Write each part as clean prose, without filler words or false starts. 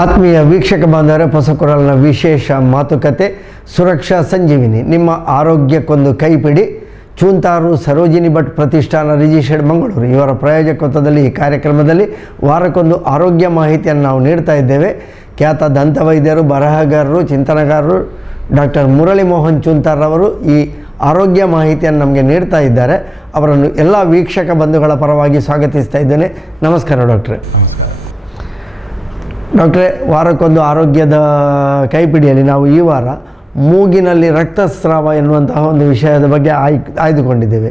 ಆತ್ಮೀಯ ವೀಕ್ಷಕ ಬಾಂಧವರೇ, ಹೊಸಕೊರಲಿನ ವಿಶೇಷ ಮಾತುಕತೆ ಸುರಕ್ಷಾ ಸಂಜೀವಿನಿ ನಿಮ್ಮ ಆರೋಗ್ಯಕ್ಕೊಂದು ಕೈಪಿಡಿ. ಚೂಂತಾರು ಸರೋಜಿನಿ ಭಟ್ ಪ್ರತಿಷ್ಠಾನ ರಿಜಿಸ್ಟರ್ಡ್ ಮಂಗಳೂರು ಇವರ ಪ್ರಾಯೋಜಕತ್ವದಲ್ಲಿ ಈ ಕಾರ್ಯಕ್ರಮದಲ್ಲಿ ವಾರಕ್ಕೊಂದು ಆರೋಗ್ಯ ಮಾಹಿತಿಯನ್ನು ನಾವು ನೀಡ್ತಾ ಇದ್ದೇವೆ. ಖ್ಯಾತ ದಂತವೈದ್ಯರು, ಬರಹಗಾರರು, ಚಿಂತನಗಾರರು ಡಾಕ್ಟರ್ ಮುರಳಿ ಮೋಹನ್ ಚೂಂತಾರ್ರವರು ಈ ಆರೋಗ್ಯ ಮಾಹಿತಿಯನ್ನು ನಮಗೆ ನೀಡ್ತಾ ಇದ್ದಾರೆ. ಅವರನ್ನು ಎಲ್ಲ ವೀಕ್ಷಕ ಬಂಧುಗಳ ಪರವಾಗಿ ಸ್ವಾಗತಿಸ್ತಾ ಇದ್ದೇನೆ. ನಮಸ್ಕಾರ ಡಾಕ್ಟ್ರೆ. ಡಾಕ್ಟ್ರೇ, ವಾರಕ್ಕೊಂದು ಆರೋಗ್ಯದ ಕೈಪಿಡಿಯಲ್ಲಿ ನಾವು ಈ ವಾರ ಮೂಗಿನಲ್ಲಿ ರಕ್ತಸ್ರಾವ ಎನ್ನುವಂತಹ ಒಂದು ವಿಷಯದ ಬಗ್ಗೆ ಆಯ್ದುಕೊಂಡಿದ್ದೇವೆ.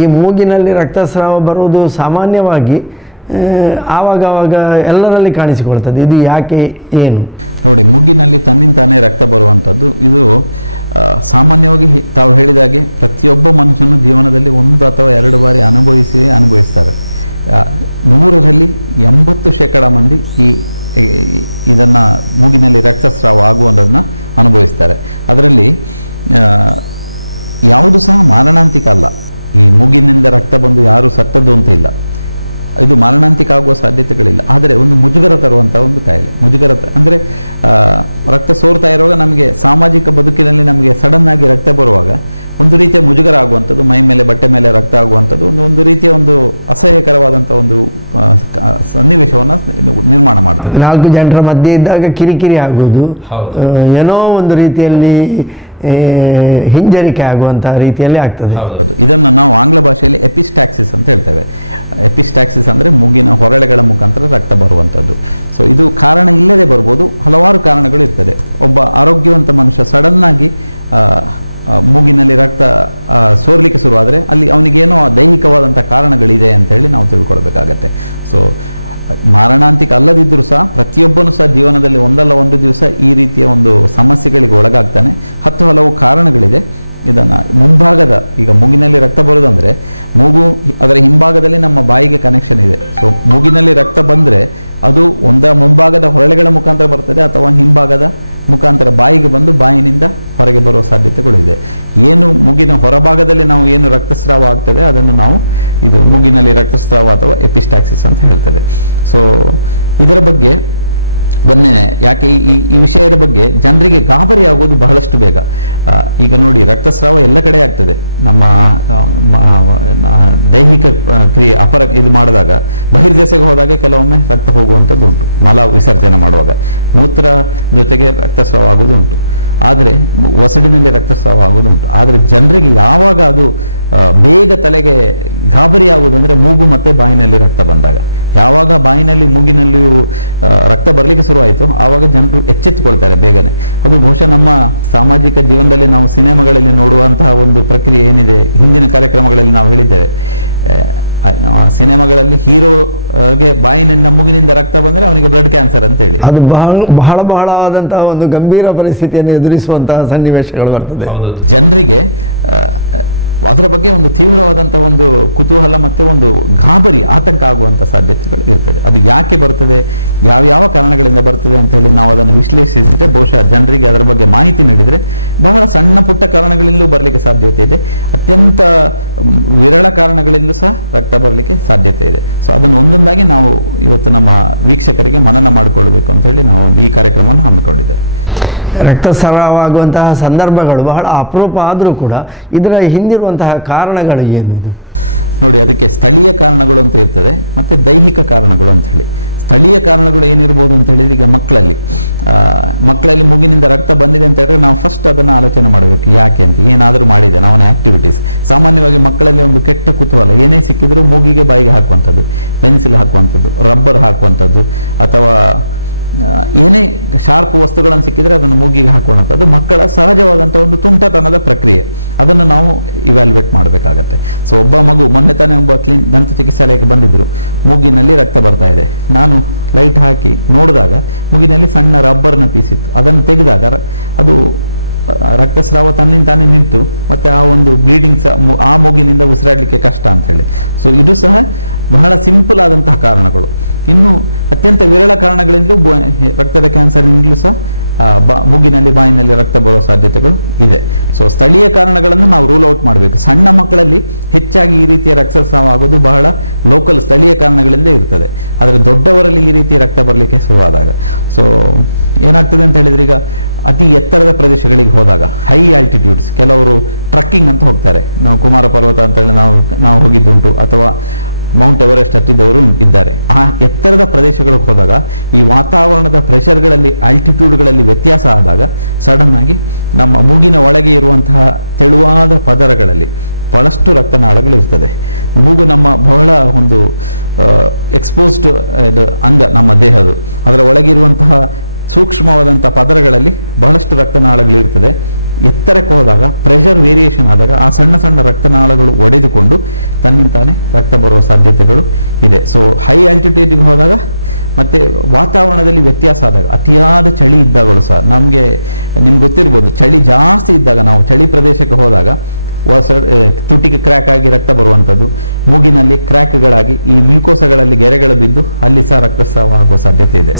ಈ ಮೂಗಿನಲ್ಲಿ ರಕ್ತಸ್ರಾವ ಬರುವುದು ಸಾಮಾನ್ಯವಾಗಿ ಆವಾಗವಾಗ ಎಲ್ಲರಲ್ಲಿ ಕಾಣಿಸಿಕೊಳ್ತದೆ. ಇದು ಯಾಕೆ, ಏನು? ನಾಲ್ಕು ಜನರ ಮಧ್ಯೆ ಇದ್ದಾಗ ಕಿರಿಕಿರಿ ಆಗೋದು, ಏನೋ ಒಂದು ರೀತಿಯಲ್ಲಿ ಹಿಂಜರಿಕೆ ಆಗುವಂತಹ ರೀತಿಯಲ್ಲಿ ಆಗ್ತದೆ. ಅದು ಬಹಳವಾದಂತಹ ಒಂದು ಗಂಭೀರ ಪರಿಸ್ಥಿತಿಯನ್ನು ಎದುರಿಸುವಂತಹ ಸನ್ನಿವೇಶಗಳು ಬರ್ತದೆ. ರಕ್ತಸ್ರಾವವಾಗುವಂತಹ ಸಂದರ್ಭಗಳು ಬಹಳ ಅಪರೂಪ ಆದರೂ ಕೂಡ ಇದರ ಹಿಂದಿರುವಂತಹ ಕಾರಣಗಳು ಏನು? ಇದು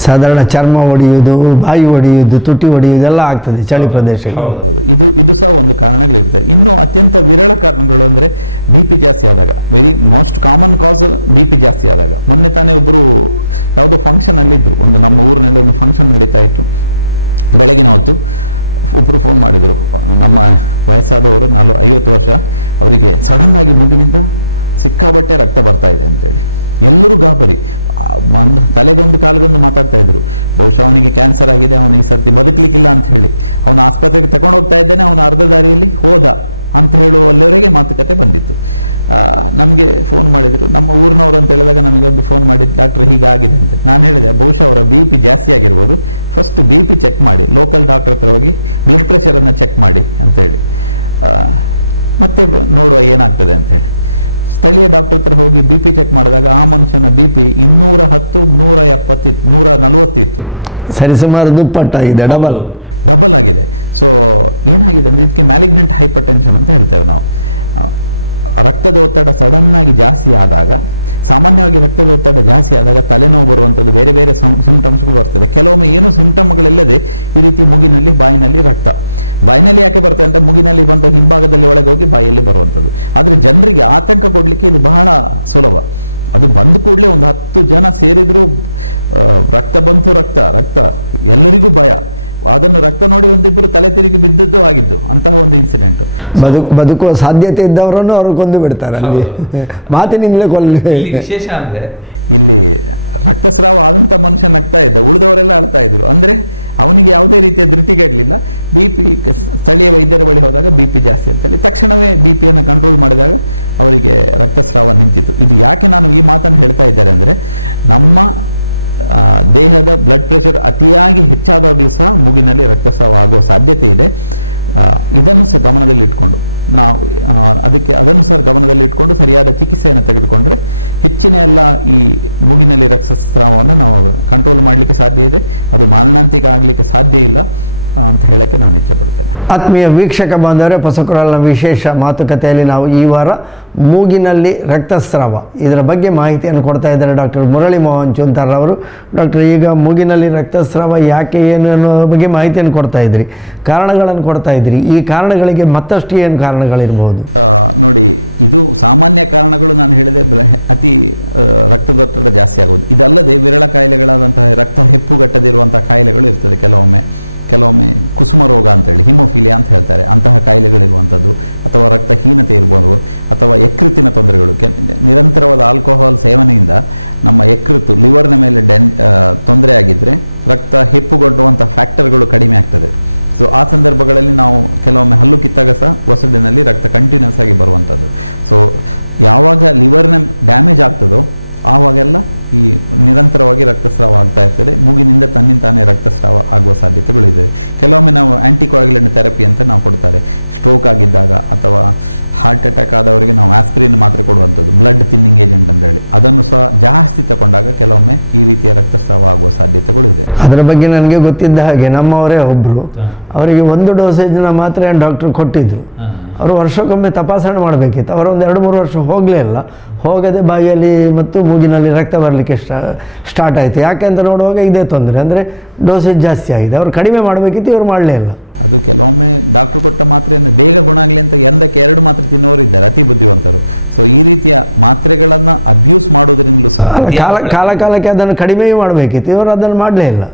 ಸಾಧಾರಣ ಚರ್ಮ ಒಡೆಯುವುದು, ಬಾಯಿ ಒಡೆಯುವುದು, ತುಟಿ ಒಡೆಯುವುದೆಲ್ಲ ಆಗ್ತದೆ ಚಳಿ ಪ್ರದೇಶಗಳು. ಸರಿಸುಮಾರು ದುಪ್ಪಟ್ಟಾಗಿದೆ, ಡಬಲ್. ಬದುಕುವ ಸಾಧ್ಯತೆ ಇದ್ದವರನ್ನು ಅವರು ಕೊಂದು ಬಿಡ್ತಾರೆ ಅಲ್ಲಿ, ಮಾತಿನಿಂದಲೇ ವಿಶೇಷ ಅಂದ್ರೆ ಆತ್ಮೀಯ ವೀಕ್ಷಕ ಬಾಂಧವರೇ, ಪೊಸಕೊರಲ್ನ ವಿಶೇಷ ಮಾತುಕತೆಯಲ್ಲಿ ನಾವು ಈ ವಾರ ಮೂಗಿನಲ್ಲಿ ರಕ್ತಸ್ರಾವ ಇದರ ಬಗ್ಗೆ ಮಾಹಿತಿಯನ್ನು ಕೊಡ್ತಾ ಇದ್ದಾರೆ ಡಾಕ್ಟರ್ ಮುರಳಿ ಮೋಹನ್ ಚೂಂತಾರ್ ಅವರು. ಡಾಕ್ಟರ್, ಈಗ ಮೂಗಿನಲ್ಲಿ ರಕ್ತಸ್ರಾವ ಯಾಕೆ ಏನು ಅನ್ನೋ ಬಗ್ಗೆ ಮಾಹಿತಿಯನ್ನು ಕೊಡ್ತಾ ಇದ್ರಿ, ಕಾರಣಗಳನ್ನು ಕೊಡ್ತಾ ಇದ್ರಿ. ಈ ಕಾರಣಗಳಿಗೆ ಮತ್ತಷ್ಟು ಏನು ಕಾರಣಗಳಿರ್ಬೋದು? ಅದರ ಬಗ್ಗೆ ನನಗೆ ಗೊತ್ತಿದ್ದ ಹಾಗೆ ನಮ್ಮವರೇ ಒಬ್ಬರು, ಅವರಿಗೆ ಒಂದು ಡೋಸೇಜ್ನ ಮಾತ್ರ ಡಾಕ್ಟ್ರು ಕೊಟ್ಟಿದ್ರು. ಅವರು ವರ್ಷಕ್ಕೊಮ್ಮೆ ತಪಾಸಣೆ ಮಾಡಬೇಕಿತ್ತು. ಅವರು ಒಂದು 2-3 ವರ್ಷ ಹೋಗಲೇ ಇಲ್ಲ. ಹೋಗದೆ ಬಾಯಿಯಲ್ಲಿ ಮತ್ತು ಮೂಗಿನಲ್ಲಿ ರಕ್ತ ಬರಲಿಕ್ಕೆ ಸ್ಟಾರ್ಟ್ ಆಯಿತು. ಯಾಕೆ ಅಂತ ನೋಡುವಾಗ ಇದೇ ತೊಂದರೆ, ಅಂದರೆ ಡೋಸೇಜ್ ಜಾಸ್ತಿ ಆಗಿದೆ. ಅವರು ಕಡಿಮೆ ಮಾಡಬೇಕಿತ್ತು, ಇವರು ಮಾಡಲೇ ಇಲ್ಲ. ಕಾಲಕ್ಕೆ ಅದನ್ನು ಕಡಿಮೆಯೂ ಮಾಡಬೇಕಿತ್ತು, ಇವರು ಅದನ್ನು ಮಾಡಲೇ ಇಲ್ಲ.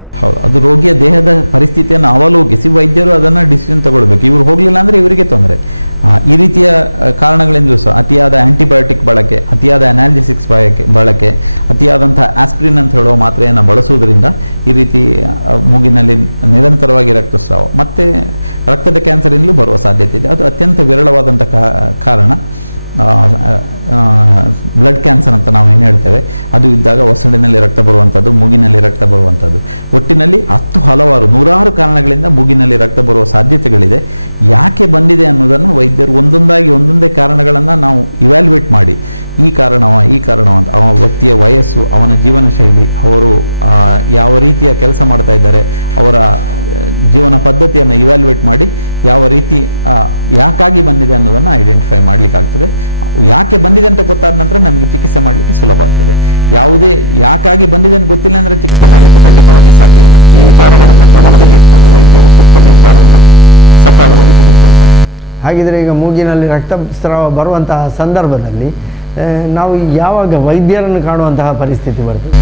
ಹಾಗಿದ್ರೆ ಈಗ ಮೂಗಿನಲ್ಲಿ ರಕ್ತಸ್ರಾವ ಬರುವಂತಹ ಸಂದರ್ಭದಲ್ಲಿ ನಾವು ಯಾವಾಗ ವೈದ್ಯರನ್ನು ಕಾಣುವಂತಹ ಪರಿಸ್ಥಿತಿ ಬರ್ತದೆ?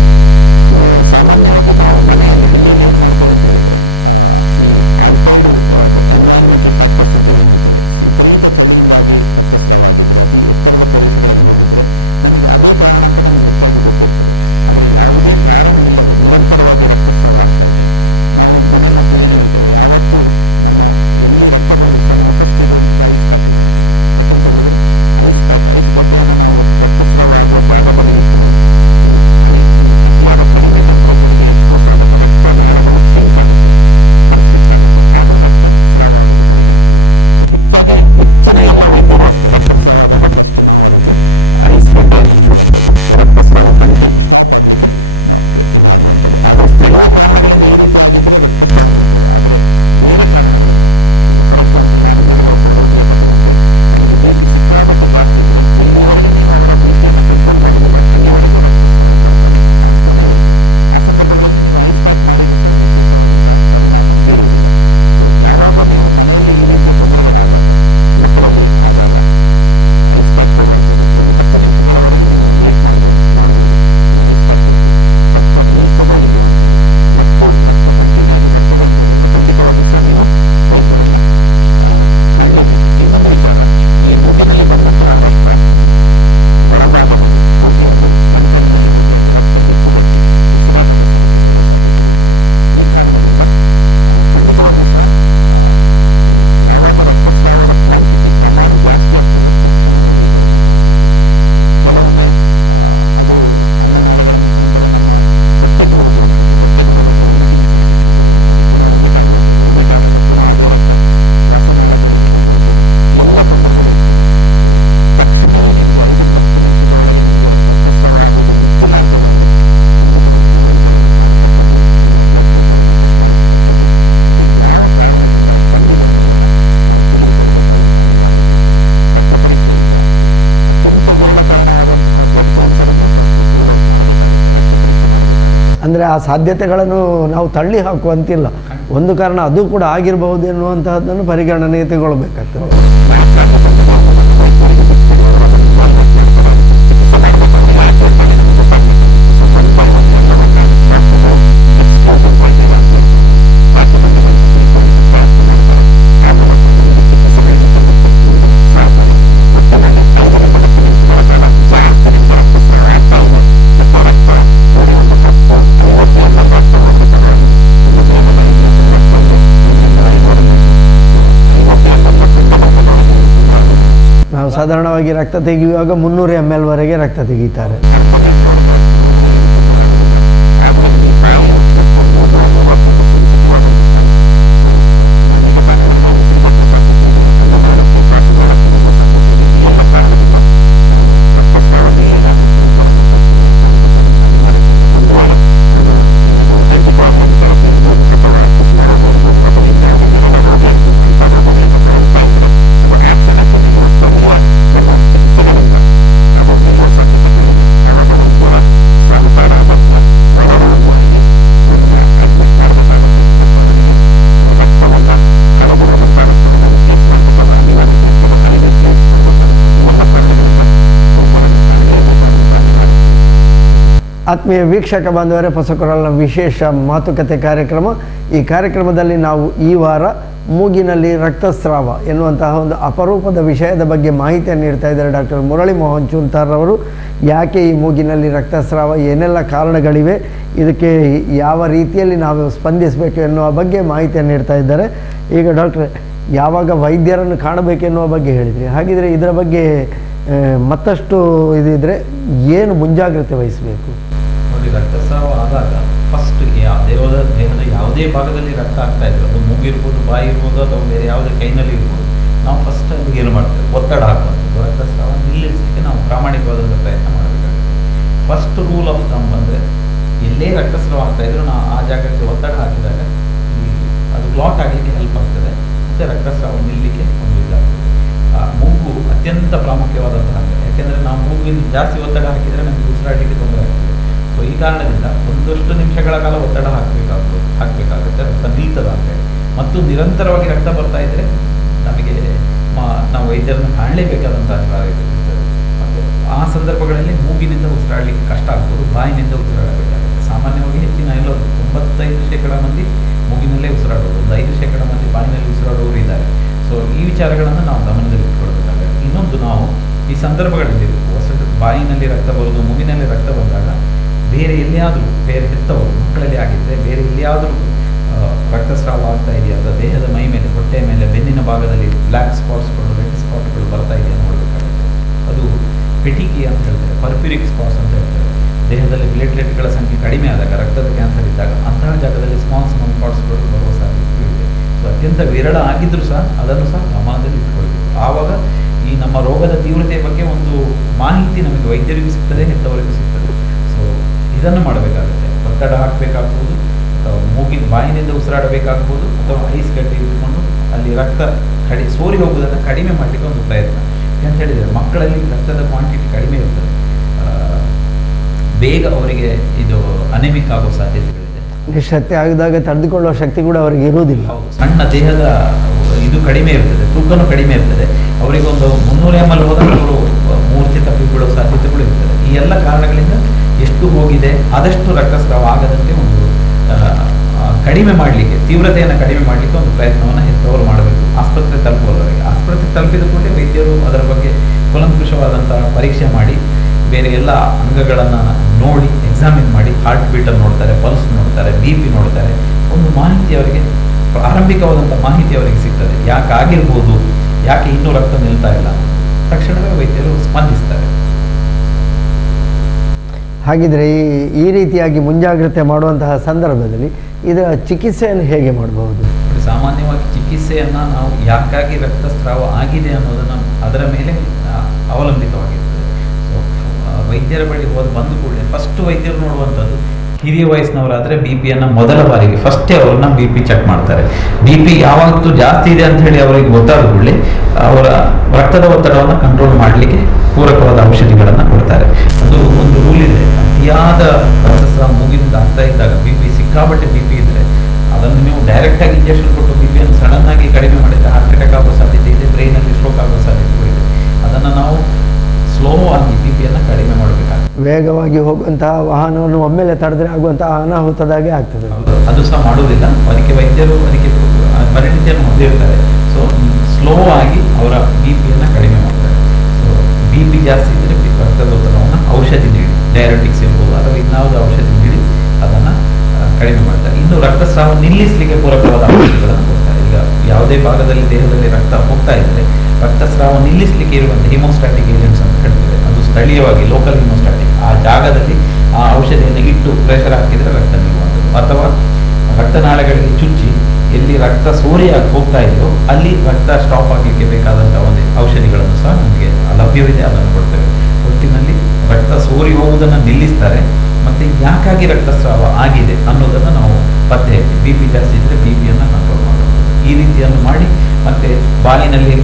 ಅಂದರೆ ಆ ಸಾಧ್ಯತೆಗಳನ್ನು ನಾವು ತಳ್ಳಿ ಹಾಕುವಂತಿಲ್ಲ. ಒಂದು ಕಾರಣ ಅದು ಕೂಡ ಆಗಿರಬಹುದು ಎನ್ನುವಂತಹದ್ದನ್ನು ಪರಿಗಣನೆಗೆ ತಗೊಳ್ಬೇಕಾಗ್ತದೆ. ಸಾಧಾರಣವಾಗಿ ರಕ್ತ ತೆಗೆಯುವಾಗ 300 ml ವರೆಗೆ ರಕ್ತ ತೆಗೀತಾರೆ. ಆತ್ಮೀಯ ವೀಕ್ಷಕ ಬಾಂಧವರೇ, ಹೊಸಕೊರಲ್ನ ವಿಶೇಷ ಮಾತುಕತೆ ಕಾರ್ಯಕ್ರಮ. ಈ ಕಾರ್ಯಕ್ರಮದಲ್ಲಿ ನಾವು ಈ ವಾರ ಮೂಗಿನಲ್ಲಿ ರಕ್ತಸ್ರಾವ ಎನ್ನುವಂತಹ ಒಂದು ಅಪರೂಪದ ವಿಷಯದ ಬಗ್ಗೆ ಮಾಹಿತಿಯನ್ನು ನೀಡ್ತಾ ಇದ್ದಾರೆ ಡಾಕ್ಟರ್ ಮುರಳಿ ಮೋಹನ್ ಚೂಂತಾರ್ರವರು. ಯಾಕೆ ಈ ಮೂಗಿನಲ್ಲಿ ರಕ್ತಸ್ರಾವ, ಏನೆಲ್ಲ ಕಾರಣಗಳಿವೆ, ಇದಕ್ಕೆ ಯಾವ ರೀತಿಯಲ್ಲಿ ನಾವು ಸ್ಪಂದಿಸಬೇಕು ಎನ್ನುವ ಬಗ್ಗೆ ಮಾಹಿತಿಯನ್ನು ನೀಡ್ತಾ ಇದ್ದಾರೆ. ಈಗ ಡಾಕ್ಟ್ರೆ, ಯಾವಾಗ ವೈದ್ಯರನ್ನು ಕಾಣಬೇಕೆನ್ನುವ ಬಗ್ಗೆ ಹೇಳಿದ್ರಿ, ಹಾಗಿದ್ರೆ ಇದರ ಬಗ್ಗೆ ಮತ್ತಷ್ಟು ಇದಿದ್ರೆ ಏನು ಮುಂಜಾಗ್ರತೆ ವಹಿಸಬೇಕು? ರಕ್ತಸ್ರಾವ ಆದಾಗ ಫಸ್ಟ್ ದೇಹದ ಯಾವುದೇ ಭಾಗದಲ್ಲಿ ರಕ್ತ ಆಗ್ತಾ ಇದ್ರು, ಅದು ಮೂಗಿರ್ಬೋದು, ಬಾಯಿ ಇರ್ಬೋದು, ಅಥವಾ ಬೇರೆ ಯಾವುದೇ ಕೈನಲ್ಲಿ ಇರ್ಬೋದು, ನಾವು ಫಸ್ಟ್ ಅದಕ್ಕೆ ಏನು ಮಾಡ್ತೇವೆ, ಒತ್ತಡ ಹಾಕುವಂಥದ್ದು. ರಕ್ತಸ್ರಾವ ನಿಲ್ಲಿಸಲಿಕ್ಕೆ ನಾವು ಪ್ರಾಮಾಣಿಕವಾದಂಥ ಪ್ರಯತ್ನ ಮಾಡಬೇಕಾಗುತ್ತೆ. ಫಸ್ಟ್ ರೂಲ್ ಆಫ್ ಥಂಬ್ ಅಂದರೆ ಎಲ್ಲೇ ರಕ್ತಸ್ರಾವ ಆಗ್ತಾ ಇದ್ರು ನಾವು ಆ ಜಾಗಕ್ಕೆ ಒತ್ತಡ ಹಾಕಿದಾಗ ಅದು ಕ್ಲಾಟ್ ಆಗಲಿಕ್ಕೆ ಹೆಲ್ಪ್ ಆಗ್ತದೆ, ಮತ್ತು ರಕ್ತಸ್ರಾವ ನಿಲ್ಲಲಿಕ್ಕೆ ಒಂದು ಇದಾಗ್ತದೆ. ಮೂಗು ಅತ್ಯಂತ ಪ್ರಾಮುಖ್ಯವಾದಂತಹ ಅಂಗ, ಯಾಕೆಂದರೆ ನಾವು ಮೂಗಿನ ಜಾಸ್ತಿ ಒತ್ತಡ ಹಾಕಿದರೆ ನಮಗೆ ಉಸಿರಾಡಲಿಕ್ಕೆ ತೊಂದರೆ ಆಗ್ತದೆ. ಸೊ ಈ ಕಾರಣದಿಂದ ಒಂದಷ್ಟು ನಿಮಿಷಗಳ ಕಾಲ ಒತ್ತಡ ಹಾಕಬೇಕಾಗುತ್ತೆ, ರಕ್ತ ನಿಲ್ತದ ಅಂತೇಳಿ. ಮತ್ತು ನಿರಂತರವಾಗಿ ರಕ್ತ ಬರ್ತಾ ಇದ್ದರೆ ನಮಗೆ ನಾವು ವೈದ್ಯರನ್ನು ಕಾಣಲೇಬೇಕಾದಂಥ ಅನಿವಾರ್ಯತೆ ಇರ್ತದೆ. ಮತ್ತು ಆ ಸಂದರ್ಭಗಳಲ್ಲಿ ಮೂಗಿನಿಂದ ಉಸಿರಾಡಲಿಕ್ಕೆ ಕಷ್ಟ ಆಗ್ಬೋದು, ಬಾಯಿನಿಂದ ಉಸಿರಾಡಬೇಕಾಗುತ್ತೆ. ಸಾಮಾನ್ಯವಾಗಿ ಹೆಚ್ಚಿನ ಎಲ್ಲೋ 95% ಮಂದಿ ಮೂಗಿನಲ್ಲೇ ಉಸಿರಾಡೋದು, ಒಂದು 5% ಮಂದಿ ಬಾಯಿನಲ್ಲಿ ಉಸಿರಾಡೋರು ಇದ್ದಾರೆ. ಸೊ ಈ ವಿಚಾರಗಳನ್ನು ನಾವು ಗಮನದಲ್ಲಿ ಇಟ್ಕೊಳ್ಬೇಕಾಗುತ್ತೆ. ಇನ್ನೊಂದು, ನಾವು ಈ ಸಂದರ್ಭಗಳಲ್ಲಿ ಬಾಯಿನಲ್ಲಿ ರಕ್ತ ಬರೋದು, ಮೂಗಿನಲ್ಲಿ ರಕ್ತ ಬಂದಾಗ ಬೇರೆ ಎಲ್ಲಿಯಾದರೂ, ಬೇರೆ ಹೆತ್ತವರು ಮಕ್ಕಳಲ್ಲಿ ಆಗಿದ್ದರೆ ಬೇರೆ ಎಲ್ಲಿಯಾದರೂ ರಕ್ತಸ್ರಾವ ಆಗ್ತಾ ಇದೆಯಾ ಅಥವಾ ದೇಹದ ಮೈ ಮೇಲೆ, ಹೊಟ್ಟೆಯ ಮೇಲೆ, ಬೆನ್ನಿನ ಭಾಗದಲ್ಲಿ ಬ್ಲ್ಯಾಕ್ ಸ್ಪಾಟ್ಸ್ಗಳು, ರೆಡ್ ಸ್ಪಾಟ್ಗಳು ಬರ್ತಾ ಇದೆಯಾ ನೋಡಬೇಕಾಗುತ್ತೆ. ಅದು ಪೆಟಿಕಿ ಅಂತ ಹೇಳ್ತಾರೆ, ಪರ್ಫ್ಯೂರಿಕ್ ಸ್ಪಾಟ್ಸ್ ಅಂತ ಹೇಳ್ತಾರೆ. ದೇಹದಲ್ಲಿ ಪ್ಲೇಟ್ಲೆಟ್ಗಳ ಸಂಖ್ಯೆ ಕಡಿಮೆ ಆದಾಗ, ರಕ್ತದ ಕ್ಯಾನ್ಸರ್ ಇದ್ದಾಗ ಅಂತಹ ಜಾಗದಲ್ಲಿ ಸ್ಮಾಲ್ ಸ್ಪಾಟ್ಸ್ಗಳು ಬರುವ ಸಾಧ್ಯತೆ ಇದೆ. ಸೊ ಅತ್ಯಂತ ವಿರಳ ಆಗಿದ್ದರೂ ಸಹ ಅದನ್ನು ಸಹ ಗಮನದಲ್ಲಿ ಇಟ್ಕೊಳ್ಬೇಕು. ಆವಾಗ ಈ ನಮ್ಮ ರೋಗದ ತೀವ್ರತೆಯ ಬಗ್ಗೆ ಒಂದು ಮಾಹಿತಿ ನಮಗೆ ವೈದ್ಯರಿಗೂ ಸಿಗ್ತದೆ, ಹೆತ್ತವರಿಗೂ ಸಿಗ್ತದೆ. ಸೊ ಇದನ್ನು ಮಾಡಬೇಕಾಗುತ್ತೆ. ಒತ್ತಡ ಹಾಕಬೇಕಾಗ್ಬೋದು, ಅಥವಾ ಮೂಗಿನ ಬಾಯಿನಿಂದ ಉಸಿರಾಡಬೇಕಾಗ್ಬೋದು, ಅಥವಾ ಐಸ್ ಕಟ್ಟಿ ಇಟ್ಕೊಂಡು ಅಲ್ಲಿ ರಕ್ತ ಸೋರಿ ಹೋಗುವುದನ್ನು ಕಡಿಮೆ ಮಾಡಲಿಕ್ಕೆ ಒಂದು ಪ್ರಯತ್ನ. ಅಂತ ಹೇಳಿದರೆ ಮಕ್ಕಳಲ್ಲಿ ರಕ್ತದ ಕ್ವಾಂಟಿಟಿ ಕಡಿಮೆ ಇರ್ತದೆ, ಬೇಗ ಅವರಿಗೆ ಇದು ಅನೆಮಿಕ್ ಆಗೋ ಸಾಧ್ಯತೆಗಳಿದೆ. ನಿಶ್ಶಕ್ತಿ ಆಗಿದಾಗ ತಡೆದುಕೊಳ್ಳುವ ಶಕ್ತಿ ಕೂಡ ಅವರಿಗೆ ಇರುವುದಿಲ್ಲ. ಸಣ್ಣ ದೇಹದ ಇದು ಕಡಿಮೆ ಇರ್ತದೆ, ತೂಕನೂ ಕಡಿಮೆ ಇರ್ತದೆ. ಅವರಿಗೆ ಒಂದು 300 ml ಹೋದಾಗ ಅವರು ಮೂರ್ಛೆ ತಪ್ಪಿ ಬೀಳೋ ಸಾಧ್ಯತೆಗಳು ಇರ್ತದೆ. ಈ ಎಲ್ಲ ಕಾರಣಗಳಿಂದ ಎಷ್ಟು ಹೋಗಿದೆ ಆದಷ್ಟು ರಕ್ತಸ್ರಾವ ಆಗದಂತೆ ಒಂದು ಕಡಿಮೆ ಮಾಡಲಿಕ್ಕೆ, ತೀವ್ರತೆಯನ್ನು ಕಡಿಮೆ ಮಾಡಲಿಕ್ಕೆ ಒಂದು ಪ್ರಯತ್ನವನ್ನು ಹೆತ್ತವರು ಮಾಡಬೇಕು. ಆಸ್ಪತ್ರೆ ತಲುಪುವವರೆಗೆ, ಆಸ್ಪತ್ರೆ ತಲುಪಿದ ಕೂಡಲೇ ವೈದ್ಯರು ಅದರ ಬಗ್ಗೆ ಕೂಲಂಕುಷವಾದಂತಹ ಪರೀಕ್ಷೆ ಮಾಡಿ, ಬೇರೆ ಎಲ್ಲ ಅಂಗಗಳನ್ನು ನೋಡಿ, ಎಕ್ಸಾಮಿನ್ ಮಾಡಿ, ಹಾರ್ಟ್ ಬೀಟನ್ನು ನೋಡ್ತಾರೆ, ಪಲ್ಸ್ ನೋಡ್ತಾರೆ, BP ನೋಡ್ತಾರೆ. ಒಂದು ಮಾಹಿತಿ ಅವರಿಗೆ, ಪ್ರಾರಂಭಿಕವಾದಂಥ ಮಾಹಿತಿ ಅವರಿಗೆ ಸಿಗ್ತದೆ. ಯಾಕೆ ಆಗಿರ್ಬೋದು, ಯಾಕೆ ಇನ್ನೂ ರಕ್ತ ನಿಲ್ತಾ ಇಲ್ಲ, ತಕ್ಷಣವೇ ವೈದ್ಯರು ಸ್ಪಂದಿಸ್ತಾರೆ. ಹಾಗಿದ್ರೆ ಈ ರೀತಿಯಾಗಿ ಮುಂಜಾಗ್ರತೆ ಮಾಡುವಂತಹ ಸಂದರ್ಭದಲ್ಲಿ ಇದರ ಚಿಕಿತ್ಸೆಯನ್ನು ಹೇಗೆ ಮಾಡಬಹುದು? ಸಾಮಾನ್ಯವಾಗಿ ಚಿಕಿತ್ಸೆಯನ್ನು ನಾವು ಯಾಕಾಗಿ ರಕ್ತಸ್ರಾವ ಆಗಿದೆ ಅನ್ನೋದನ್ನು ಅದರ ಮೇಲೆ ಅವಲಂಬಿತವಾಗಿರ್ತದೆ. ಸೊ ವೈದ್ಯರ ಬಳಿ ಬಂದು ಕೂಡಲೇ ಫಸ್ಟ್ ವೈದ್ಯರು ನೋಡುವಂಥದ್ದು, ಹಿರಿಯ ವಯಸ್ಸಿನವರಾದರೆ BP ಮೊದಲ ಬಾರಿಗೆ ಫಸ್ಟೇ ಅವ್ರನ್ನ BP ಚೆಕ್ ಮಾಡ್ತಾರೆ. BP ಯಾವತ್ತೂ ಜಾಸ್ತಿ ಇದೆ ಅಂತ ಹೇಳಿ ಅವರಿಗೆ ಗೊತ್ತಾದ ಕೂಡಲೇ ಅವರ ರಕ್ತದ ಒತ್ತಡವನ್ನು ಕಂಟ್ರೋಲ್ ಮಾಡಲಿಕ್ಕೆ ಪೂರಕವಾದ ಔಷಧಿಗಳನ್ನು ಕೊಡ್ತಾರೆ. ಅದು ಒಂದು ರೂಲ್ ಇದೆ, ಅತಿಯಾದ ರಕ್ತಸ್ರಾವ ಮೂಗಿನಿಂದ ಆಗ್ತಾ ಇದ್ದಾಗ, BP ಸಿಕ್ಕಾಪಟ್ಟೆ BP ಇದ್ದರೆ ಅದನ್ನು ನೀವು ಡೈರೆಕ್ಟಾಗಿ ಇಂಜೆಕ್ಷನ್ ಕೊಟ್ಟು BP ಸಡನ್ ಆಗಿ ಕಡಿಮೆ ಮಾಡಿದರೆ ಹಾರ್ಟ್ ಅಟ್ಯಾಕ್ ಆಗೋ ಸಾಧ್ಯತೆ ಇದೆ, ಬ್ರೈನಲ್ಲಿ ಸ್ಟ್ರೋಕ್ ಆಗೋ ಸಾಧ್ಯತೆಗಳಿದೆ. ಅದನ್ನು ನಾವು ಸ್ಲೋ ಆಗಿ BP ಕಡಿಮೆ ಮಾಡಬೇಕಾಗ್ತದೆ. ವೇಗವಾಗಿ ಹೋಗುವಂತಹ ವಾಹನವನ್ನು ಒಮ್ಮೆಲೆ ತಡೆದ್ರೆ ಆಗುವಂತಹ ಅನಾಹುತದಾಗೆ ಆಗ್ತದೆ. ಅದು ಸಹ ಮಾಡುವುದಿಲ್ಲ. ಅದಕ್ಕೆ ವೈದ್ಯರು ಅದಕ್ಕೆ ಪರಿಣಿತಿಯನ್ನು ಹೊಂದಿರ್ತಾರೆ. ಸೊ ಸ್ಲೋ ಆಗಿ ಅವರ BP ಕಡಿಮೆ ಮಾಡ್ತಾರೆ. ಸೊ BP ಜಾಸ್ತಿ ಇದ್ದರೆ ರಕ್ತದೊತ್ತಡವನ್ನು ಔಷಧಿ ನೀಡಿ, ಡಯಾಬಿಟಿಕ್ಸ್ ಇರ್ಬೋದು ಅಥವಾ ಇನ್ಯಾವುದೋ ಔಷಧಿ ನೀಡಿ ಅದನ್ನು ಕಡಿಮೆ ಮಾಡ್ತಾರೆ. ಇನ್ನು ರಕ್ತಸ್ರಾವ ನಿಲ್ಲಿಸಲಿಕ್ಕೆ ಪೂರಕವಾದ ಔಷಧಿಗಳನ್ನು ಕೊಡ್ತಾರೆ. ಈಗ ಯಾವುದೇ ಭಾಗದಲ್ಲಿ ದೇಹದಲ್ಲಿ ರಕ್ತ ಹೋಗ್ತಾ ಇದ್ದರೆ ರಕ್ತಸ್ರಾವ ನಿಲ್ಲಿಸಲಿಕ್ಕೆ ಇರುವಂಥ ಹಿಮೋಸ್ಟಾಟಿಕ್ ಏಜೆಂಟ್ಸ್ ಅಂತ ಹೇಳ್ತೇವೆ. ಅದು ಸ್ಥಳೀಯವಾಗಿ ಲೋಕಲ್ ಹಿಮೋಸ್ಟಾಟಿಕ್, ಆ ಜಾಗದಲ್ಲಿ ಆ ಔಷಧಿಯನ್ನು ಇಟ್ಟು ಪ್ರೆಷರ್ ಹಾಕಿದರೆ ರಕ್ತ ನಿಲ್ಲುವಂಥದ್ದು. ಅಥವಾ ರಕ್ತನಾಳಗಳಿಗೆ ಚುಚ್ಚಿ ಎಲ್ಲಿ ರಕ್ತ ಸೋರಿಯಾಗಿ ಹೋಗ್ತಾ ಇದೆಯೋ ಅಲ್ಲಿ ರಕ್ತ ಸ್ಟಾಪ್ ಆಗಲಿಕ್ಕೆ ಬೇಕಾದಂಥ ಒಂದು ಔಷಧಿಗಳನ್ನು ಸಹ ನಮಗೆ ಲಭ್ಯವಿದೆ, ಅದನ್ನು ಕೊಡ್ತೇವೆ. ಒಟ್ಟಿನಲ್ಲಿ ರಕ್ತ ಸೋರಿ ಹೋಗುವುದನ್ನು ನಿಲ್ಲಿಸ್ತಾರೆ. ಮತ್ತು ಯಾಕಾಗಿ ರಕ್ತಸ್ರಾವ ಆಗಿದೆ ಅನ್ನೋದನ್ನು ನಾವು ಪತ್ತೆ ಹಚ್ಚಿ, BP ಜಾಸ್ತಿ ಇದ್ದರೆ BP ಕಂಟ್ರೋಲ್ ಮಾಡೋದು. ಈ ರೀತಿಯನ್ನು ಮಾಡಿ, ಮತ್ತು ಬಾಯಿನಲ್ಲಿ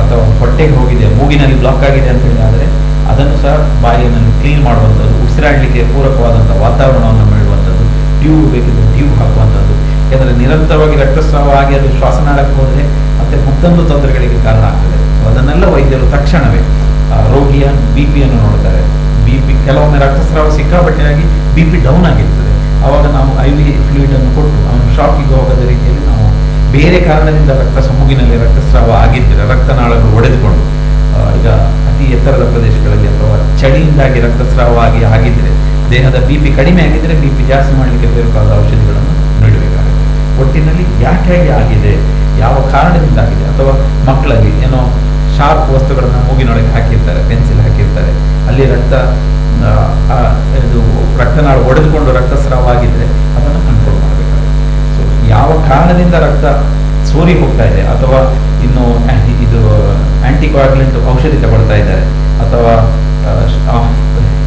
ಅಥವಾ ಹೊಟ್ಟೆಗೆ ಹೋಗಿದೆ, ಮೂಗಿನಲ್ಲಿ ಬ್ಲಾಕ್ ಆಗಿದೆ ಅಂತ ಹೇಳಿ ಆದರೆ ಅದನ್ನು ಸಹ ಬಾಯಿಯನ್ನು ಕ್ಲೀನ್ ಮಾಡುವಂಥದ್ದು, ಉಸಿರಾಡಲಿಕ್ಕೆ ಪೂರಕವಾದಂಥ ವಾತಾವರಣವನ್ನು ನೀಡುವಂಥದ್ದು, ಟ್ಯೂಬ್ ಬೇಕಿದ್ರೆ ಟ್ಯೂಬ್ ಹಾಕುವಂಥದ್ದು. ಯಾಕಂದರೆ ನಿರಂತರವಾಗಿ ರಕ್ತಸ್ರಾವ ಆಗಿ ಅದು ಶ್ವಾಸನಾಳಕ್ಕೆ ಹೋದರೆ ಮತ್ತು ಮತ್ತೊಂದು ತೊಂದರೆಗಳಿಗೆ ಕಾರಣ ಆಗ್ತದೆ. ಸೊ ಅದನ್ನೆಲ್ಲ ವೈದ್ಯರು ತಕ್ಷಣವೇ ರೋಗಿಯ BP ನೋಡ್ತಾರೆ. BP ಕೆಲವೊಮ್ಮೆ ರಕ್ತಸ್ರಾವ ಸಿಕ್ಕಾಪಟ್ಟೆಯಾಗಿ BP ಡೌನ್ ಆಗಿರ್ತದೆ. ಆವಾಗ ನಾವು IV ಫ್ಲೂಯಿಡನ್ನು ಕೊಟ್ಟು ಅವನು ಶಾಕಿಗೆ ಹೋಗದ ರೀತಿಯಲ್ಲಿ ನಾವು ಬೇರೆ ಕಾರಣದಿಂದ ಮೂಗಿನಲ್ಲಿ ರಕ್ತಸ್ರಾವ ಆಗಿದ್ದರೆ, ರಕ್ತನಾಳಗಳು ಒಡೆದುಕೊಂಡು, ಈಗ ಅತಿ ಎತ್ತರದ ಪ್ರದೇಶಗಳಲ್ಲಿ ಅಥವಾ ಚಳಿಯಿಂದಾಗಿ ರಕ್ತಸ್ರಾವ ಆಗಿದ್ದರೆ, ದೇಹದ BP ಕಡಿಮೆ ಆಗಿದ್ದರೆ BP ಜಾಸ್ತಿ ಮಾಡಲಿಕ್ಕೆ ಬೇಕಾದ ಔಷಧಿಗಳನ್ನು ನೀಡಬೇಕಾಗುತ್ತೆ. ಒಟ್ಟಿನಲ್ಲಿ ಯಾಕಾಗಿ ಆಗಿದೆ, ಯಾವ ಕಾರಣದಿಂದ ಆಗಿದೆ, ಅಥವಾ ಮಕ್ಕಳಲ್ಲಿ ಏನೋ ಶಾರ್ಪ್ ವಸ್ತುಗಳನ್ನು ಮೂಗಿನೊಳಗೆ ಹಾಕಿರ್ತಾರೆ, ಪೆನ್ಸಿಲ್ ಹಾಕಿರ್ತಾರೆ, ಅಲ್ಲಿ ಇದು ರಕ್ತನಾಳ ಒಡೆದುಕೊಂಡು ರಕ್ತಸ್ರಾವ ಆಗಿದ್ದರೆ ಅದನ್ನು ಕಂಟ್ರೋಲ್ ಮಾಡಬೇಕಾಗುತ್ತೆ. ಸೊ ಯಾವ ಕಾರಣದಿಂದ ರಕ್ತ ಸೋರಿ ಹೋಗ್ತಾ ಇದೆ, ಅಥವಾ ಇನ್ನು ಇದು ಆಂಟಿಕೋಯಾಗ್ಯುಲೆಂಟ್ ಔಷಧಿ ತಗೊಳ್ತಾ ಇದ್ದಾರೆ, ಅಥವಾ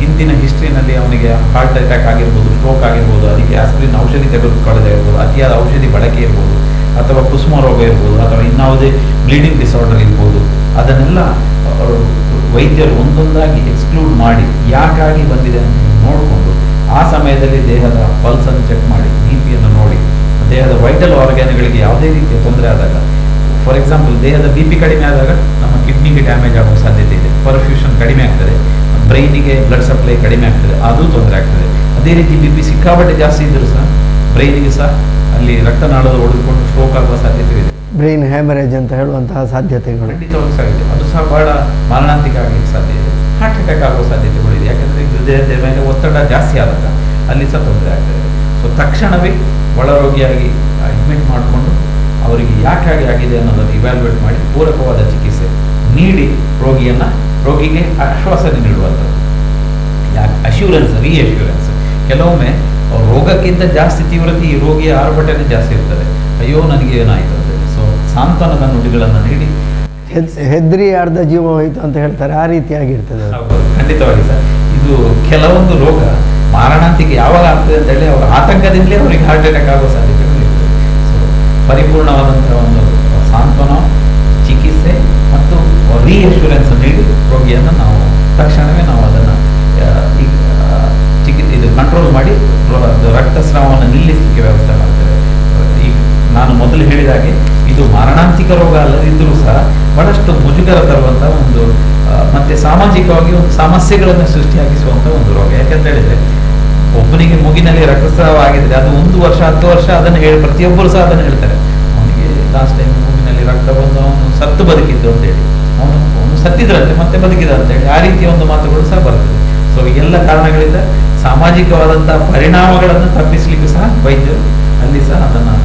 ಹಿಂದಿನ ಹಿಸ್ಟ್ರಿನಲ್ಲಿ ಅವನಿಗೆ ಹಾರ್ಟ್ ಅಟ್ಯಾಕ್ ಆಗಿರ್ಬೋದು, ಸ್ಟ್ರೋಕ್ ಆಗಿರ್ಬೋದು, ಅದಕ್ಕೆ ಆಸ್ಪಿರಿನ್ ಔಷಧಿ ತೆಗೆದುಕೊಳ್ಳದೆ ಇರ್ಬೋದು, ಅತಿಯಾದ ಔಷಧಿ ಬಳಕೆ ಇರ್ಬೋದು, ಅಥವಾ ಕುಸುಮ ರೋಗ ಇರ್ಬೋದು, ಅಥವಾ ಇನ್ಯಾವುದೇ ಬ್ಲೀಡಿಂಗ್ ಡಿಸಾರ್ಡರ್ ಇರ್ಬೋದು, ಅದನ್ನೆಲ್ಲ ವೈದ್ಯರು ಒಂದೊಂದಾಗಿ ಎಕ್ಸ್ಕ್ಲೂಡ್ ಮಾಡಿ ಯಾಕಾಗಿ ಬಂದಿದೆ ಅಂತ ನೋಡಿಕೊಂಡು ಆ ಸಮಯದಲ್ಲಿ ದೇಹದ ಪಲ್ಸನ್ನು ಚೆಕ್ ಮಾಡಿ, BP ನೋಡಿ, ದೇಹದ ವೈಟಲ್ ಆರ್ಗ್ಯಾನ್ಗಳಿಗೆ ಯಾವುದೇ ರೀತಿಯ ತೊಂದರೆ ಆದಾಗ ಫಾರ್ ಎಕ್ಸಾಂಪಲ್ ದೇಹದ ಬಿ ಪಿ ಕಡಿಮೆ ಆದಾಗ ನಮ್ಮ ಕಿಡ್ನಿಗೆ ಡ್ಯಾಮೇಜ್ ಆಗೋ ಸಾಧ್ಯತೆ ಇದೆ, ಪರ್ಫ್ಯೂಷನ್ ಕಡಿಮೆ ಆಗ್ತದೆ, ಬ್ರೈನಿಗೆ ಬ್ಲಡ್ ಸಪ್ಲೈ ಕಡಿಮೆ ಆಗ್ತದೆ, ಅದು ತೊಂದರೆ ಆಗ್ತದೆ. ಅದೇ ರೀತಿ ಬಿ ಪಿ ಸಿಕ್ಕಾಪಟ್ಟೆ ಜಾಸ್ತಿ ಇದ್ದರೂ ಸಹ ಬ್ರೈನಿಗೆ ಸಹ ಅಲ್ಲಿ ರಕ್ತನಾಳದ ಒಡೆದುಕೊಂಡು ಸ್ಟ್ರೋಕ್ ಆಗುವ ಸಾಧ್ಯತೆ ಇದೆ, ಬ್ರೈನ್ ಹ್ಯಾಮರೇಜ್ ಅಂತ ಹೇಳುವಂತಹ ಸಾಧ್ಯತೆಗಳು ಖಂಡಿತವಾಗಿ ಸಾಧ್ಯತೆ. ಅದು ಸಹ ಬಹಳ ಮಾರಣಾಂತಿಕ ಆಗಲಿಕ್ಕೆ ಸಾಧ್ಯ ಇದೆ, ಹಾರ್ಟ್ ಅಟ್ಯಾಕ್ ಆಗುವ ಸಾಧ್ಯತೆಗಳಿದೆ. ಯಾಕಂದರೆ ಹೃದಯದ ಮೇಲೆ ಒತ್ತಡ ಜಾಸ್ತಿ ಆದಾಗ ಅಲ್ಲಿ ಸಹ ತೊಂದರೆ ಆಗ್ತದೆ. ಸೊ ತಕ್ಷಣವೇ ಒಳರೋಗಿಯಾಗಿ ಅಡ್ಮಿಟ್ ಮಾಡಿಕೊಂಡು ಅವರಿಗೆ ಯಾಕೆ ಆಗಿದೆ ಅನ್ನೋದನ್ನು ಇವ್ಯಾಲ್ಯೂಯೇಟ್ ಮಾಡಿ ಪೂರಕವಾದ ಚಿಕಿತ್ಸೆ ನೀಡಿ ರೋಗಿಗೆ ಆಶ್ವಾಸನೆ ನೀಡುವಂಥದ್ದು. ಯಾಕೆ ಅಶ್ಯೂರೆನ್ಸ್, ರೀಅಶ್ಯೂರೆನ್ಸ್. ಕೆಲವೊಮ್ಮೆ ರೋಗಕ್ಕಿಂತ ಜಾಸ್ತಿ ತೀವ್ರತೆ ಈ ರೋಗಿಯ ಆರ್ಭಟನೆ ಜಾಸ್ತಿ ಇರ್ತದೆ, ಅಯ್ಯೋ ನನಗೆ ಏನಾಯಿತು ಅಂತೇಳಿ. ಸೊ ಸಾಂತ್ವನದ ನುಡಿಗಳನ್ನು ನೀಡಿ ಹೆದ್ರಿ ಅರ್ಧ ಜೀವ ಹೋಯಿತು ಅಂತ ಹೇಳ್ತಾರೆ, ಆ ರೀತಿಯಾಗಿರ್ತದೆ. ಖಂಡಿತವಾಗಿ ಸರ್, ಇದು ಕೆಲವೊಂದು ರೋಗ ಮಾರಣಾಂತಿಕ ಯಾವಾಗ ಆಗ್ತದೆ ಅಂತೇಳಿ ಅವರ ಆತಂಕದಿಂದಲೇ ಅವರಿಗೆ ಹಾರ್ಟ್ ಅಟ್ಯಾಕ್ ಆಗೋ ಸಾಧ್ಯತೆಗಳು ಇರ್ತದೆ. ಸೊ ಪರಿಪೂರ್ಣವಾದಂತಹ ಒಂದು ಸಾಂತ್ವನ, ಚಿಕಿತ್ಸೆ ಮತ್ತು ರೀಅಶ್ಯೂರೆನ್ಸ್ ನೀಡಿ ರೋಗಿಯನ್ನು ನಾವು ತಕ್ಷಣವೇ ನಾವು ಅದನ್ನು ಇದು ಕಂಟ್ರೋಲ್ ಮಾಡಿ ರಕ್ತಸ್ರಾವವನ್ನು ನಿಲ್ಲಿಸಲಿಕ್ಕೆ ವ್ಯವಸ್ಥೆ ಮಾಡ್ತೇವೆ. ಈಗ ನಾನು ಮೊದಲು ಹೇಳಿದಾಗೆ ಇದು ಮಾರಣಾಂತಿಕ ರೋಗ ಅಲ್ಲದಿದ್ದರೂ ಸಹ ಬಹಳಷ್ಟು ಮುಜುಗರ ತರುವಂಥ ಒಂದು ಮತ್ತೆ ಸಾಮಾಜಿಕವಾಗಿ ಒಂದು ಸಮಸ್ಯೆಗಳನ್ನು ಸೃಷ್ಟಿಯಾಗಿಸುವಂಥ ಒಂದು ರೋಗ. ಯಾಕಂತ ಹೇಳಿದ್ರೆ ಒಬ್ಬನಿಗೆ ಮೂಗಿನಲ್ಲಿ ರಕ್ತಸ್ರಾವ ಆಗಿದ್ರೆ ಅದು 1 ವರ್ಷ 10 ವರ್ಷ ಅದನ್ನು ಪ್ರತಿಯೊಬ್ಬರು ಸಹ ಅದನ್ನು ಹೇಳ್ತಾರೆ, ಅವನಿಗೆ ಲಾಸ್ಟ್ ಟೈಮ್ ಮೂಗಿನಲ್ಲಿ ರಕ್ತ ಬಂದು ಅವನು ಸತ್ತು ಬದುಕಿದ್ದು ಅಂತೇಳಿ, ಅವನು ಸತ್ತಿದ್ರಂತೆ ಮತ್ತೆ ಬದುಕಿದ ಅಂತೇಳಿ, ಆ ರೀತಿಯ ಒಂದು ಮಾತುಗಳು ಸಹ ಬರ್ತದೆ. ಸೊ ಎಲ್ಲ ಕಾರಣಗಳಿಂದ ಸಾಮಾಜಿಕವಾದಂಥ ಪರಿಣಾಮಗಳನ್ನು ತಪ್ಪಿಸಲಿಕ್ಕೂ ಸಹ ವೈದ್ಯರು ಅಲ್ಲಿ ಸಹ ಅದನ್ನು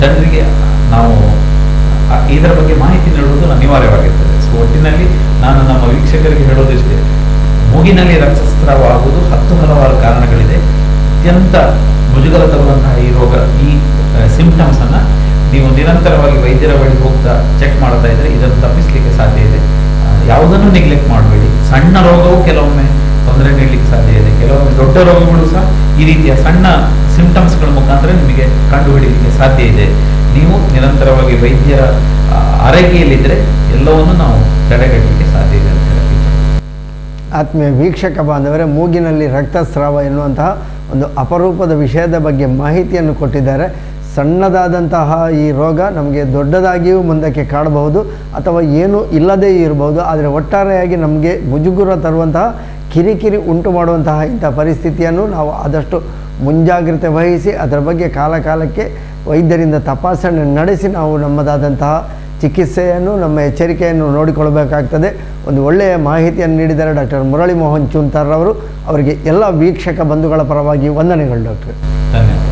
ಜನರಿಗೆ ನಾವು ಇದರ ಬಗ್ಗೆ ಮಾಹಿತಿ ನೀಡುವುದು ಅನಿವಾರ್ಯವಾಗಿರ್ತದೆ. ಸೊ ಒಟ್ಟಿನಲ್ಲಿ ನಾನು ನಮ್ಮ ವೀಕ್ಷಕರಿಗೆ ಹೇಳೋದಿಷ್ಟೇ, ಮೂಗಿನಲ್ಲಿ ರಕ್ತಸ್ರಾವ ಆಗುವುದು ಹಲವಾರು ಕಾರಣಗಳಿದೆ. ಅತ್ಯಂತ ಮುಜುಗರ ತರುವಂತಹ ಈ ರೋಗ, ಈ ಸಿಂಪ್ಟಮ್ಸನ್ನು ನೀವು ನಿರಂತರವಾಗಿ ವೈದ್ಯರ ಬಳಿ ಹೋಗ್ತಾ ಚೆಕ್ ಮಾಡ್ತಾ ಇದ್ರೆ ಇದನ್ನು ತಪ್ಪಿಸಲಿಕ್ಕೆ ಸಾಧ್ಯ ಇದೆ. ಯಾವುದನ್ನು ನೆಗ್ಲೆಕ್ಟ್ ಮಾಡಬೇಡಿ. ಸಣ್ಣ ರೋಗವು ಕೆಲವೊಮ್ಮೆ ತೊಂದರೆ ನೀಡಲಿಕ್ಕೆ ಸಾಧ್ಯ ಇದೆ, ಕೆಲವೊಮ್ಮೆ ದೊಡ್ಡ ರೋಗಗಳು ಸಹ ಈ ರೀತಿಯ ಸಣ್ಣ ಸಿಂಪ್ಟಮ್ಸ್ಗಳ ಮುಖಾಂತರ ನಿಮಗೆ ಕಂಡುಹಿಡಿಯಲಿಕ್ಕೆ ಸಾಧ್ಯ ಇದೆ. ನೀವು ನಿರಂತರವಾಗಿ ವೈದ್ಯರ ಆರೈಕೆಯಲ್ಲಿದ್ದರೆ ಎಲ್ಲವನ್ನು ನಾವು ತಡೆಗಟ್ಟಲಿಕ್ಕೆ ಸಾಧ್ಯ ಇದೆ ಅಂತ ಹೇಳಿ. ಆತ್ಮೀಯ ವೀಕ್ಷಕ ಬಾಂಧವರೇ, ಮೂಗಿನಲ್ಲಿ ರಕ್ತಸ್ರಾವ ಎನ್ನುವಂತಹ ಒಂದು ಅಪರೂಪದ ವಿಷಯದ ಬಗ್ಗೆ ಮಾಹಿತಿಯನ್ನು ಕೊಟ್ಟಿದ್ದಾರೆ. ಸಣ್ಣದಾದಂತಹ ಈ ರೋಗ ನಮಗೆ ದೊಡ್ಡದಾಗಿಯೂ ಮುಂದಕ್ಕೆ ಕಾಡಬಹುದು ಅಥವಾ ಏನೂ ಇಲ್ಲದೇ ಇರಬಹುದು. ಆದರೆ ಒಟ್ಟಾರೆಯಾಗಿ ನಮಗೆ ಮುಜುಗುರ ತರುವಂತಹ, ಕಿರಿಕಿರಿ ಉಂಟು ಮಾಡುವಂತಹ ಇಂಥ ಪರಿಸ್ಥಿತಿಯನ್ನು ನಾವು ಆದಷ್ಟು ಮುಂಜಾಗ್ರತೆ ವಹಿಸಿ ಅದರ ಬಗ್ಗೆ ಕಾಲಕಾಲಕ್ಕೆ ವೈದ್ಯರಿಂದ ತಪಾಸಣೆ ನಡೆಸಿ ನಾವು ನಮ್ಮದಾದಂತಹ ಚಿಕಿತ್ಸೆಯನ್ನು, ನಮ್ಮ ಎಚ್ಚರಿಕೆಯನ್ನು ನೋಡಿಕೊಳ್ಳಬೇಕಾಗ್ತದೆ. ಒಂದು ಒಳ್ಳೆಯ ಮಾಹಿತಿಯನ್ನು ನೀಡಿದ್ದಾರೆ ಡಾಕ್ಟರ್ ಮುರಳಿ ಮೋಹನ್ ಚೂಂತಾರ್ ಅವರು. ಅವರಿಗೆ ಎಲ್ಲ ವೀಕ್ಷಕ ಬಂಧುಗಳ ಪರವಾಗಿ ವಂದನೆಗಳು ಡಾಕ್ಟರ್. ಧನ್ಯವಾದ.